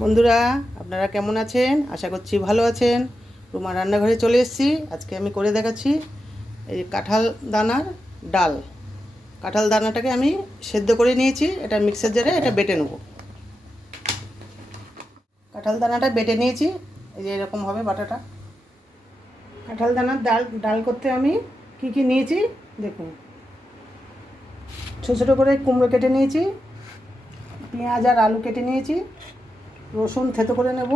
বন্ধুরা, আপনারা কেমন আছেন? আশা করছি ভালো আছেন। রুমা রান্নাঘরে চলে এসেছি। আজকে আমি করে দেখাচ্ছি এই কাঁঠাল দানার ডাল। কাঁঠাল দানাটাকে আমি সেদ্ধ করে নিয়েছি। এটা মিক্সার জারে এটা বেটে নেব। কাঁঠাল দানাটা বেটে নিয়েছি। এই যে এরকম হবে বাটাটা। কাঁঠাল দানার ডাল ডাল করতে আমি কি কি নিয়েছি? দেখুন। ছোটো ছোটো করে কুমড়ো কেটে নিয়েছি। পেঁয়াজ আর আলু কেটে নিয়েছি। রসুন থেতো করে নেব।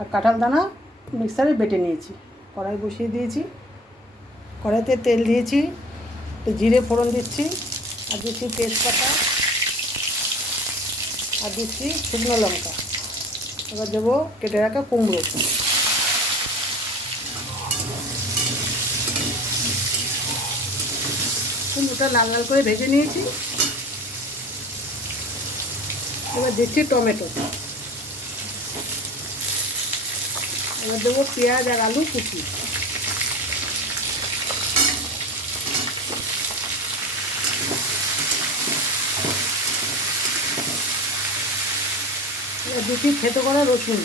আর কাঁঠাল দানা মিক্সারে বেটে নিয়েছি। কড়াই বসিয়ে দিয়েছি। কড়াইতে তেল দিয়েছি। জিরে ফোড়ন দিচ্ছি। আর দিচ্ছি তেজপাতা। আর দিচ্ছি শুকনো লঙ্কা। এবার দেবো কেটে রাখা কুমড়ো। কুমড়োটা লাল লাল করে ভেজে নিয়েছি। এবার দিচ্ছি টমেটো। এবার দেবো পেঁয়াজ আর আলু কুচি। দিচ্ছি থেতো করা রসুন।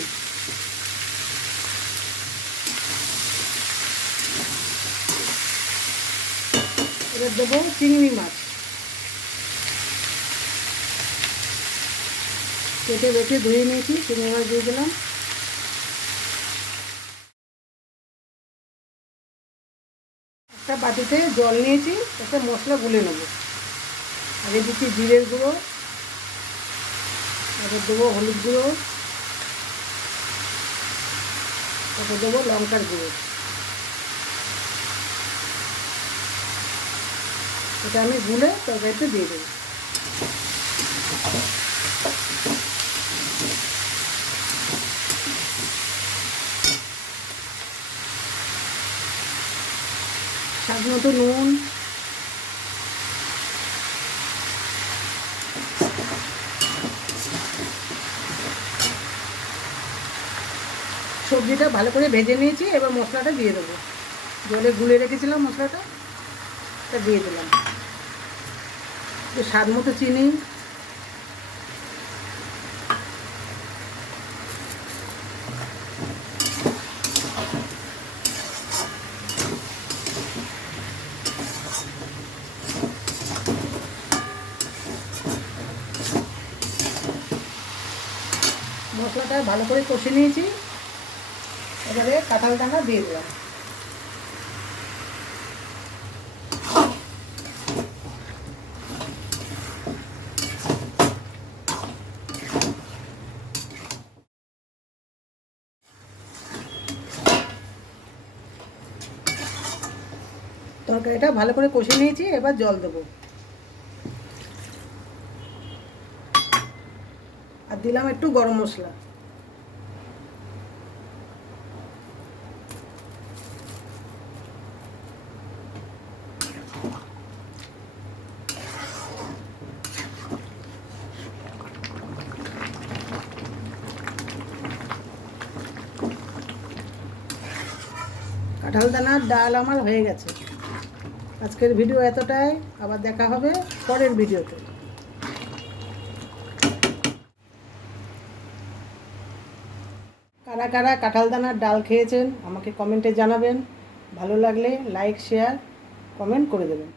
এবার দেবো চিংড়ি মাছ। কেটে বেটে ধুয়ে নিয়েছি চিংড়ি মাছ দিয়ে দিলাম। একটা বাটিতে জল নিয়েছি, একটা মশলা গুলে নেব। আগে দিচ্ছি জিরের গুঁড়ো, তারপর দেবো হলুদ গুঁড়ো, তারপর দেবো লঙ্কার গুঁড়ো। এটা আমি গুলে তরকারিতে দিয়ে দেবো। স্বাদ মতো নুন। সবজিটা ভালো করে ভেজে নিয়েছি, এবার মশলাটা দিয়ে দেবো। জলে গুলে রেখেছিলাম মশলাটা, তা দিয়ে দিলাম। স্বাদ মতো চিনি। মশলাটা ভালো করে কষে নিয়েছি। এবারে কাঁঠাল দানা দিয়ে দিলাম। তরকারিটা ভালো করে কষে নিয়েছি, এবার জল দেবো। দিলাম একটু গরম মশলা। কাঁঠাল দানার ডাল আমার হয়ে গেছে। আজকের ভিডিও এতটাই, আবার দেখা হবে পরের ভিডিওতে। কারা কারা কাঁঠাল দানার ডাল খেয়েছেন আমাকে কমেন্টে জানাবেন। ভালো লাগলে লাইক শেয়ার কমেন্ট করে দেবেন।